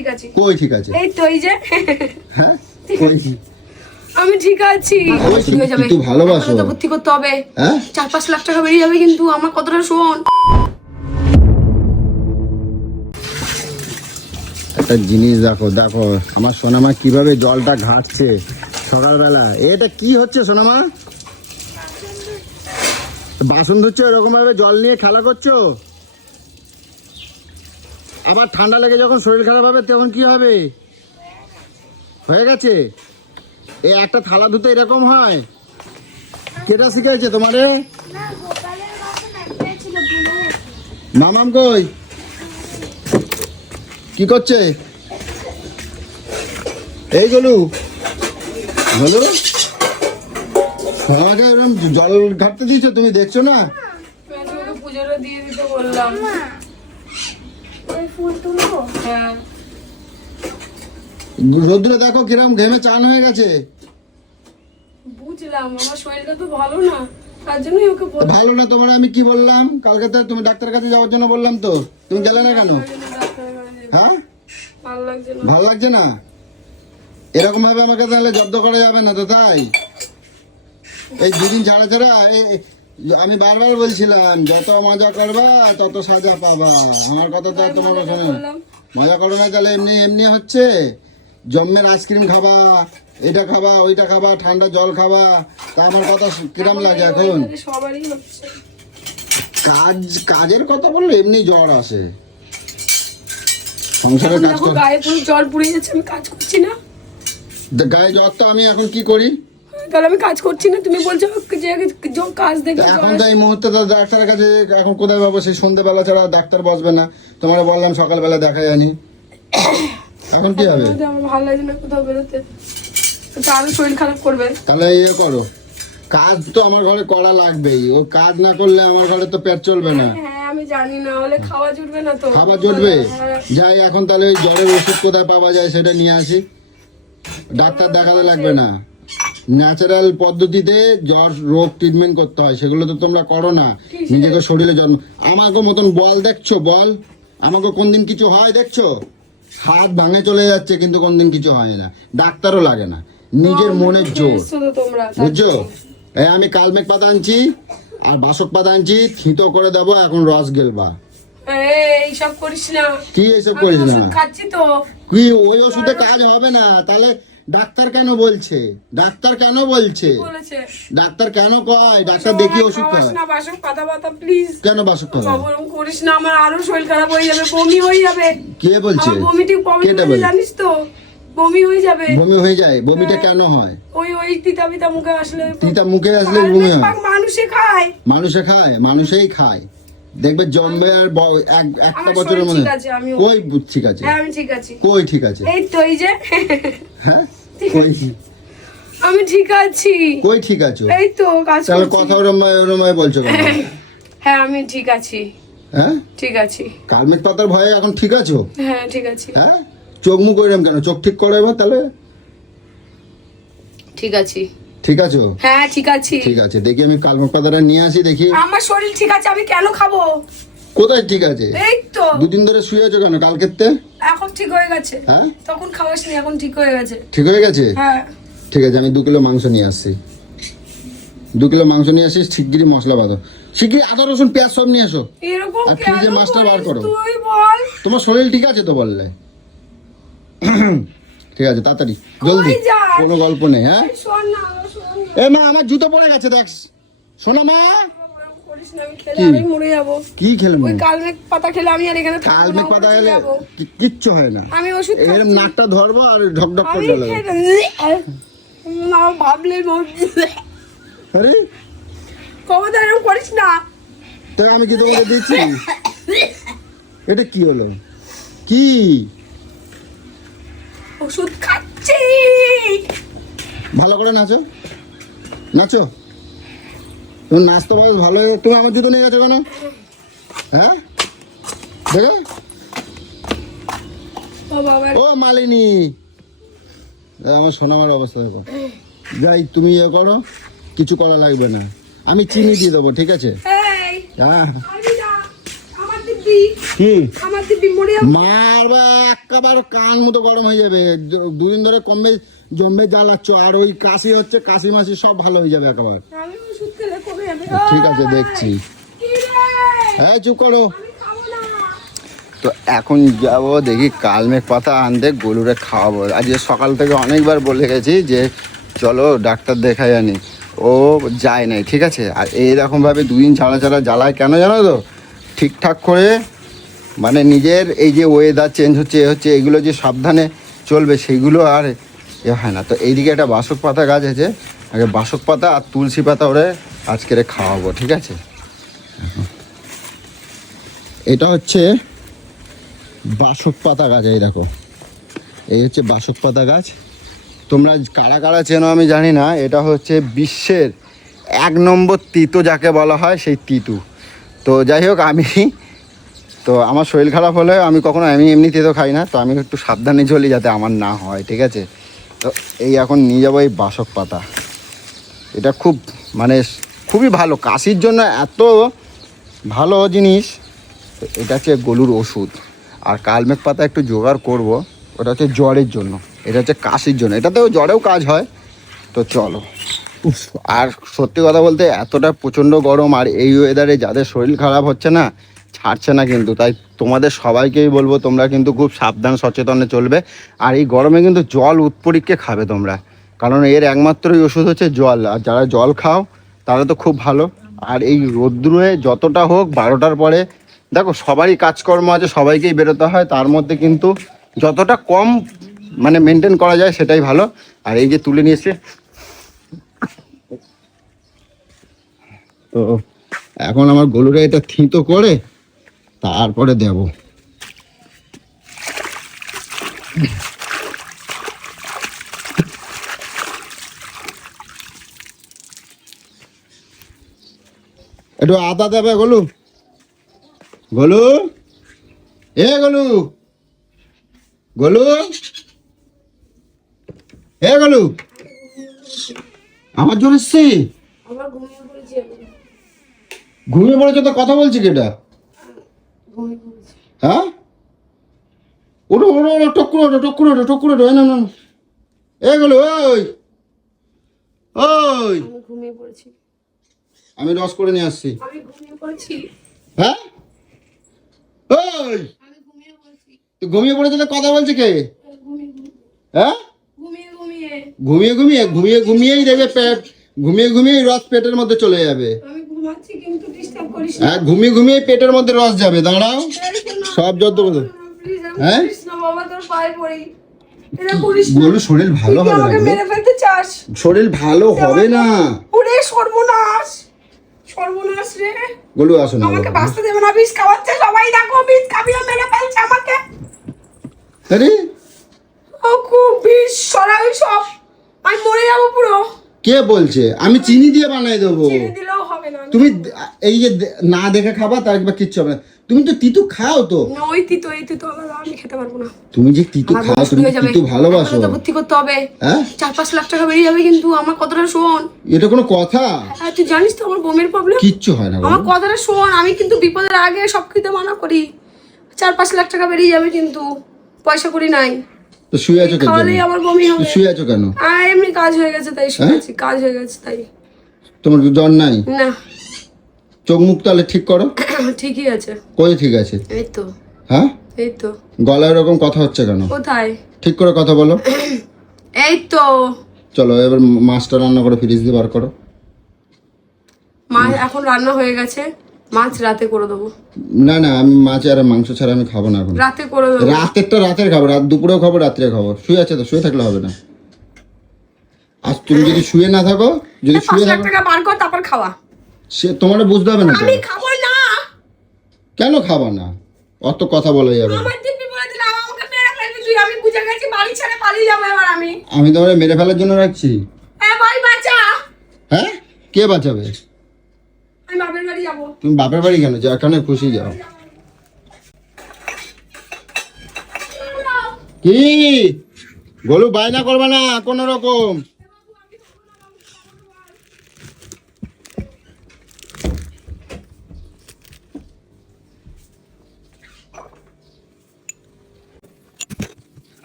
ঠিক আছি। কই ঠিক আছে? এই তো এই যে। হ্যাঁ কই? আমি ঠিক আছি। তুই ভালোবাসো তো ভর্তি করতে হবে। হ্যাঁ 4-5 লাখ টাকা বেরিয়ে যাবে, কিন্তু আমার কথাটা শোন। একটা জিনিস দেখো, দেখো আমার সোনামা কিভাবে জলটা ঘাটছে সকালবেলা। এটা কি হচ্ছে সোনামা? বাসন ধুচ্ছ, এরকম ভাবে জল নিয়ে খেলা করছো? আবার ঠান্ডা লেগে যখন শরীর খারাপ হবে তখন কি হবে? হয়ে গেছে? এই একটা থালা ধুতে এরকম হয়? কেটা শিখাইছে তোমারে? মামাম কই? কি করছে? এই গলু গলু আমাকে এরকম জল ঘাটতে দিয়েছো, তুমি দেখছো না? পুজোটা দিয়ে দিতে বললাম। হ্যাঁ রোদ্রে দেখো কিরম ঘেমে চান হয়ে গেছে। বুঝলাম, আমার শরীরটা তো ভালো না, তার জন্যই ওকে বললাম। ভালো না তোমার আমি কি বললাম? কালকে তো তুমি ডাক্তার কাছে যাওয়ার জন্য বললাম, তো তুমি গেলে না কেন? হ্যাঁ ভালো লাগছে না। ভালো লাগছে না? এরকম ভাবে আমাকে তাহলে জব্দ করা যাবে না তো, তাই এই দুদিন ছাড়া ছাড়া আমি বারবার বলছিলাম যত মজা করবা তত সাজা পাবা। আমার কথা তো তোমার শোনো, মজা করো না তাহলে এমনি এমনি হচ্ছে। জম্মের আইসক্রিম খাবা, এটা খাবা, ওইটা খাবা, ঠান্ডা জল খাবা, তা আমার কথা কিরম লাগে এখন? সবারই হচ্ছে। কাজের কথা বললে এমনি জ্বর আসে। সংসারের কাজ কর। গায়ে পুরো জ্বর পুড়ে যাচ্ছে, আমি কাজ করছি না। গায়ে জ্বর তো আমি এখন কি করি? তাহলে আমি কাজ করছি না, তুমি বলছো যে কাজ দেখে। এখন তো এই মুহূর্তে তো ডাক্তারের কাছে এখন কোথায় পাবো? সেই সন্ধ্যেবেলা ছাড়া ডাক্তার বসবে না। তোমার বললাম সকালবেলা দেখা জানি। এখন কি হবে? আমার ভালো লাগছে না কোথাও বেরোতে, আরো শরীর খারাপ করবে। তাহলে ইয়ে করো, কাজ তো আমার ঘরে করা লাগবেই। ও কাজ না করলে আমার ঘরে তো পেট চলবে না। হ্যাঁ আমি জানি না, হলে খাওয়া জুটবে না তো। খাবার জুটবে? যাই এখন তাহলে ওই জ্বরের ওষুধ কোথায় পাওয়া যায় সেটা নিয়ে আসি। ডাক্তার দেখাতে লাগবে না, ন্যাচারাল পদ্ধতিতে জ্বর রোগ ট্রিটমেন্ট করতে হয়, সেগুলো তো তোমরা করো না। নিজেকে শরীরে জন্ম আমাকে মতন বল দেখছো, বল আমাকে কোনদিন কিছু হয় দেখছো? হাত ভাঙে চলে যাচ্ছে কিন্তু কোনদিন কিছু হয় না, ডাক্তারও লাগে না, নিজের মনের জোর। বুঝছো? এই আমি কালমেঘ পাতা আনছি আর বাসক পাতা আনছি, থিতো করে দেবো, এখন রস গেলবা। এইসব করিস না। কি এইসব করিস না? খাচ্ছি তো। কি ওই ওষুধে কাজ হবে না? তাহলে ডাক্তার কেন বলছে? ডাক্তার কেন বলছে? ডাক্তার কেন কয়? ডাক্তার দেখি ওষুধ খায় না। বাসক পাতা পাতা প্লিজ। কেন বাসক পাতা? করিস না, আমার আরো শরীর খারাপ হয়ে যাবে, বমি হয়ে যাবে। কে বলছে? বমিটি প্রবলেম জানিস তো, বমি হয়ে যাবে। বমি হয়ে যায়? বমিটা কেন হয়? ওই তিতা বিতা মুখে আসলে। তিতা মুখে আসলে বমি হয়? মানুষে খায়। মানুষে খায়? মানুষেই খায়, দেখবে জন্মে আর একটা বছরের মধ্যে। কই ঠিক আছে? হ্যাঁ আমি ঠিক আছি। কই ঠিক আছে? এই তো এই যে। হ্যাঁ কই? আমি ঠিক আছি। কই ঠিক আছে? এই তো কাজ করছি। তাহলে কথা ওরম বলছো কেন? হ্যাঁ আমি ঠিক আছি। হ্যাঁ ঠিক আছি। কালমেঘ পাতার ভয়ে এখন ঠিক আছো? হ্যাঁ ঠিক আছি। হ্যাঁ চোখ মুখ ওইরকম কেন? চোখ ঠিক করো এবার তাহলে। ঠিক আছি। ঠিক আছো? হ্যাঁ ঠিক আছি। ঠিক আছে, দেখি আমি কালমেঘ পাতাটা নিয়ে আসি দেখি। আমার শরীর ঠিক আছে, আমি কেন খাবো? কোথায় ঠিক আছে? এই তো। দুদিন ধরে শুয়ে আছো কেন কালকেতে? এখন ঠিক হয়ে গেছে। হ্যাঁ তখন খাওয়াসনি, এখন ঠিক হয়ে গেছে। ঠিক হয়ে গেছে? হ্যাঁ ঠিক আছে, আমি 2 কিলো মাংস নিয়ে আসছি। 2 কিলো মাংস নিয়ে আসি, শিগগিরই মশলা বাঁধো, শিগগিরই আদা রসুন পেঁয়াজ সব নিয়ে এসো। এরকম আর ফ্রিজে মাছটা বার করো। তুই বল। তোমার শরীর ঠিক আছে তো বললে? ঠিক আছে, তাড়াতাড়ি জলদি, কোনো গল্প নেই। হ্যাঁ শোন না, শোন না। এ মা আমার জুতো পড়ে গেছে দেখ। শোনা মা, কি খেলে? ওই কালমেঘ পাতা খেলে আমি আর এখানে থাকবো না। কালমেঘ পাতা খেলে কিচ্ছু হয় না। আমি ওষুধ এরকম নাকটা ধরবো আর ঢকঢক করে গেল। না ভাবলে আরে কবে এরকম করিস না। তো আমি কি তোমাকে দিচ্ছি? এটা কি হলো? কি ওষুধ খাচ্ছি? ভালো করে নাচো, নাচো। তোমার নাচ তো বেশ ভালো। তুমি আমার জুতো নিয়ে গেছো কেন? হ্যাঁ দেখো। ও মালিনী, আমার সোনামার অবস্থা দেখো। যাই তুমি ইয়ে করো, কিছু করা লাগবে না, আমি চিনি দিয়ে দেবো, ঠিক আছে? হ্যাঁ কি আমার দিবি মরে যাবো। মারবা একেবারে কান মতো গরম হয়ে যাবে। দুদিন ধরে কমবে জমবে জ্বালাচ্ছ, আর ওই কাশি হচ্ছে, কাশি মাসি সব ভালো হয়ে যাবে একেবারে। আমি ওষুধ খেলে কমে যাবে। ঠিক আছে দেখছি। কি রে? হ্যাঁ চুপ করো। আমি খাবো না। তো এখন যাব দেখি কালমেঘ পাতা আনতে, গরুরে খাওয়াবো। আজকে সকাল থেকে অনেকবার বলে গেছি যে চলো ডাক্তার দেখাই আনি, ও যায় নাই। ঠিক আছে, আর এইরকমভাবে দুদিন ছাড়া ছাড়া জ্বালায় কেন জানো তো, ঠিকঠাক করে মানে নিজের এই যে ওয়েদার চেঞ্জ হচ্ছে এ হচ্ছে, এগুলো যে সাবধানে চলবে সেইগুলো আর এ হয় না। তো এইদিকে একটা বাসক পাতা গাছ আছে, আগে বাসক পাতা আর তুলসী পাতা ওরে আজকে খাওয়াবো। ঠিক আছে, এটা হচ্ছে বাসক পাতা গাছ। এই দেখো, এই হচ্ছে বাসক পাতা গাছ। তোমরা কারা কারা চেনো আমি জানি না, এটা হচ্ছে বিশ্বের 1 নম্বর তিতো যাকে বলা হয়, সেই তিতু। তো যাই হোক, তো আমার শরীর খারাপ হলে আমি কখনো এমনি তিতো খাই না, তো আমি একটু সাবধানে চলি যাতে আমার না হয়। ঠিক আছে, তো এই এখন নিয়ে যাবো এই বাসক পাতা। এটা খুব মানে খুবই ভালো, কাশির জন্য এত ভালো জিনিস। এটা হচ্ছে গরুর ওষুধ। আর কালমেঘ পাতা একটু জোগাড় করব, ওটা হচ্ছে জ্বরের জন্য, এটা হচ্ছে কাশির জন্য, এটাতেও জ্বরেও কাজ হয়। তো চলো। আর সত্যি কথা বলতে এতটা প্রচণ্ড গরম, আর এই ওয়েদারে যাদের শরীর খারাপ হচ্ছে না, ছাড়ছে না কিন্তু। তাই তোমাদের সবাইকেই বলবো তোমরা কিন্তু খুব সাবধান সচেতনে চলবে। আর এই গরমে কিন্তু জল উৎপরিক্কে খাবে তোমরা, কারণ এর একমাত্রই ওষুধ হচ্ছে জল। আর যারা জল খাও তারা তো খুব ভালো। আর এই রোদ্দুরে যতটা হোক 12টার পরে, দেখো সবারই কাজকর্ম আছে, সবাইকেই বেরোতে হয়, তার মধ্যে কিন্তু যতটা কম মানে মেনটেন করা যায় সেটাই ভালো। আর এই যে তুলে নিয়েছে, তো এখন আমার গরুরে এটা থিতো করে তারপরে দেব। একটু আদা দেবে গলু, গলু, এ গলু, গলু, এ গলু, আমার জোর এসছে। আবার ঘুমিয়ে পড়েছি আমি। ঘুমিয়ে পড়েছে তো কথা বলছি কেটা? ঘুমিয়ে পড়েছি। হ্যাঁ, ওটো ওটো ওটো টক্কুর ওটো টক্কুর ওটো টক্কুর ওটো, না না না, এ গলু, ওই ওই আমি ঘুমিয়ে পড়েছি। আমি রস করে নিয়ে আসছি। আমি ঘুমিয়ে পড়েছি। হ্যাঁ, ওই আমি ঘুমিয়ে পড়েছি। তুই ঘুমিয়ে পড়েছে তো কথা বলছে কে? ঘুমিয়ে হ্যাঁ, ঘুমিয়ে ঘুমিয়ে ঘুমিয়ে ঘুমিয়ে ঘুমিয়ে ঘুমিয়েই দেখবে পেট, ঘুমিয়ে ঘুমিয়েই রস পেটের মধ্যে চলে যাবে। আমি ঘুমাচ্ছি কিন্তু ডিস্টার্ব করিস না। হ্যাঁ, ঘুমিয়ে ঘুমিয়ে পেটের মধ্যে রস যাবে। দাঁড়াও, সব যত প্লিজ হ্যাঁ? করিস না বাবা, তোর পায়ে পড়ি। এটা করিস না। বলু শরীর ভালো তুই কি হবে না, আমাকে বলো? মেরে ফেলতে চাস? শরীর ভালো হবে না। ওরে সর্বনাশ, সর্বনাশ রে। বলু আসো না, আমাকে বাবা। বাঁচতে দেবে না, বিষ খাওয়াচ্ছে সবাই, দেখো বিষ খাবিয়ে মেরে ফেলছে আমাকে। আরে ও খুব বিষ, সরাই সব, আমি মরে যাবো পুরো। কে বলছে? আমি চিনি দিয়ে বানাই দেবো। চিনি দিলেও হবে না। তুমি এই যে না দেখে খাবা তার একবার কিচ্ছু হবে না। তুমি তো তিতু খাও তো। না, ওই তিতো এই তিতো আমি খেতে পারবো না। তুমি যে তিতু আমার খাও, বমি শুরু তুমি হয়ে যাবে। তিতু ভালোবাসো। এখন তো ভর্তি করতে হবে। হ্যাঁ, 4-5 লাখ টাকা বেরিয়ে যাবে, কিন্তু আমার কথাটা শোন। এটা কোনো কথা? হ্যাঁ, তুই জানিস তো আমার বমির প্রবলেম। কিচ্ছু হয় না বলো। আমার কথাটা শোন, আমি কিন্তু বিপদের আগে সব খেতে মানা করি। 4-5 লাখ টাকা বেরিয়ে যাবে, কিন্তু পয়সা করি নাই। তো শুয়ে আছো কেন? খাওয়ালেই আমার বমি হবে। শুয়ে আছো কেন? আর এমনি কাজ হয়ে গেছে তাই শুয়েছি, কাজ হয়ে গেছে তাই। তোমার জ্বর নাই? না, চোখ মুখ তাহলে ঠিক করো। ঠিকই আছে। কই ঠিক আছে? এই তো, হ্যাঁ, এই তো। গলায় এরকম কথা হচ্ছে কেন? কোথায়? ঠিক করে কথা বলো। এই তো। চলো এবার মাছটা রান্না করে ফ্রিজ দিয়ে বার করো। মাছ এখন রান্না হয়ে গেছে, মাছ রাতে করে দেবো। না না, আমি মাছ আর মাংস ছাড়া আমি খাবো না এখন। রাতে করে দেবো। রাতেরটা রাতের খাবো, রাত দুপুরেও খাবো, রাত্রে খাবো। শুয়ে আছে তো, শুয়ে থাকলে হবে না। আজ তুমি যদি শুয়ে না থাকো, যদি 5 শুয়ে লাখ থাকো, টাকা বার কর, তারপর খাওয়া। সে তোমার বুঝতে হবে না তো। আমি খাবো না। কেন খাবা না? অত কথা বলা যাবে না। আমার দিব্যি বলে দিলাম, আমাকে মেরে ফেলবি তুই। আমি বুঝে গেছি, বাড়ি ছেড়ে পালিয়ে যাবো এবার আমি। আমি তোমার মেরে ফেলার জন্য রাখছি? হ্যাঁ ভাই, বাঁচা। হ্যাঁ, কে বাঁচাবে? আমি বাপের বাড়ি যাবো। তুমি বাপের বাড়ি কেন? যেখানে খুশি যাও। কি গলু, বায়না করবে না কোনো রকম।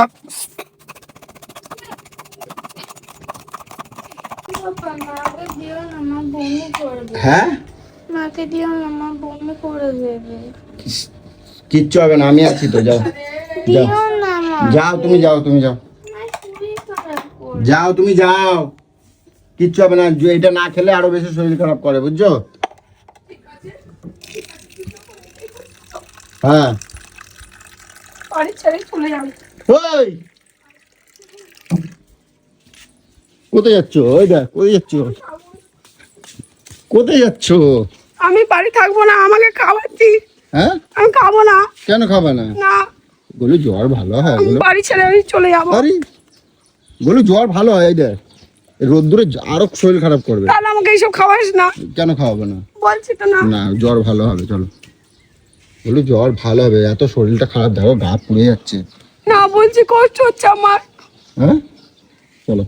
মাকে দিও না, মা বমি করবে। হ্যাঁ, মাকে দিও না, মা বমি করে দেবে। কিচ্ছু হবে না, আমি আছি তো, যাও যাও দিও না মা। যাও, তুমি যাও, তুমি যাও, মা শরীর খারাপ করে। যাও, তুমি যাও, কিচ্ছু হবে না। এটা না খেলে আরো বেশি শরীর খারাপ করে, বুঝছো? হ্যাঁ, বাড়ি ছেড়ে চলে যাবে। ওই কোথায় যাচ্ছ? ওই দেখ, কোথায় যাচ্ছ? কোথায় যাচ্ছ? আমি বাড়ি থাকবো না, আমাকে খাওয়াচ্ছি। হ্যাঁ, আমি খাবো না। কেন খাবে না? না, বলি জ্বর ভালো হয় আমি বলো। বাড়ি ছেড়ে আমি চলে যাবো। আরে বলি জ্বর ভালো হয়, এই দেখ, এই রোদ্দুরে আরো শরীর খারাপ করবে। তাহলে আমাকে এইসব খাওয়াস না, কেন খাওয়াবে না? বলছি তো না। না, জ্বর ভালো হবে, চলো। বলি জ্বর ভালো হবে, এত শরীরটা খারাপ, দেখো গা পুড়ে যাচ্ছে। না বলছি, কষ্ট হচ্ছে আমার। হ্যাঁ, চলো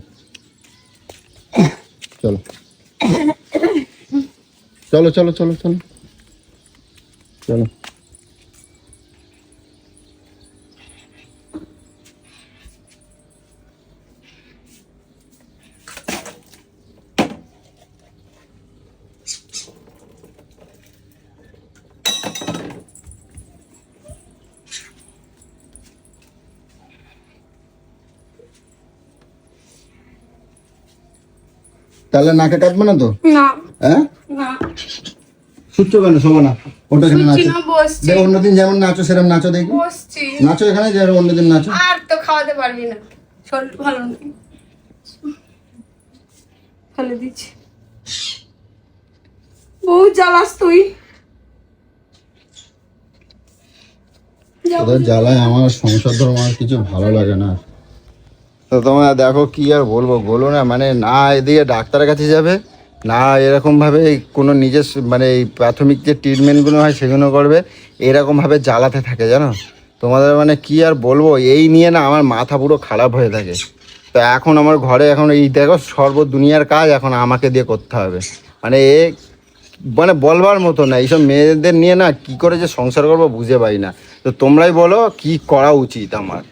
চলো চলো চলো চলো চলো চলো। তাহলে নাকে কাটবে না তো? না হ্যাঁ, না, শুচ্ছ কেন? শোবো না, ওটা এখানে শুচ্ছি নাচো। না, বসছি দেখো অন্যদিন যেমন নাচো সেরকম নাচো, দেখি বসছি। নাচো এখানে, যেরকম অন্যদিন নাচো। আর তো খাওয়াতে পারবি না, শরীর ভালো নেই, ফেলে দিচ্ছি। বহু জ্বালাস তুই। তোদের জ্বালায় আমার সংসার ধর্ম আর কিছু ভালো লাগে না। তো তোমরা দেখো কি আর বলবো, বলো না, মানে না এদিকে ডাক্তারের কাছে যাবে, না এরকমভাবে কোনো নিজের মানে এই প্রাথমিক যে ট্রিটমেন্টগুলো হয় সেগুলো করবে, এরকমভাবে জ্বালাতে থাকে, জানো? তোমাদের মানে কি আর বলবো, এই নিয়ে না আমার মাথা পুরো খারাপ হয়ে থাকে। তো এখন আমার ঘরে এখন এই দেখো সর্ব দুনিয়ার কাজ এখন আমাকে দিয়ে করতে হবে, মানে মানে বলবার মতো না। এইসব মেয়েদের নিয়ে না কি করে যে সংসার করবো বুঝে পাই না। তো তোমরাই বলো কি করা উচিত আমার।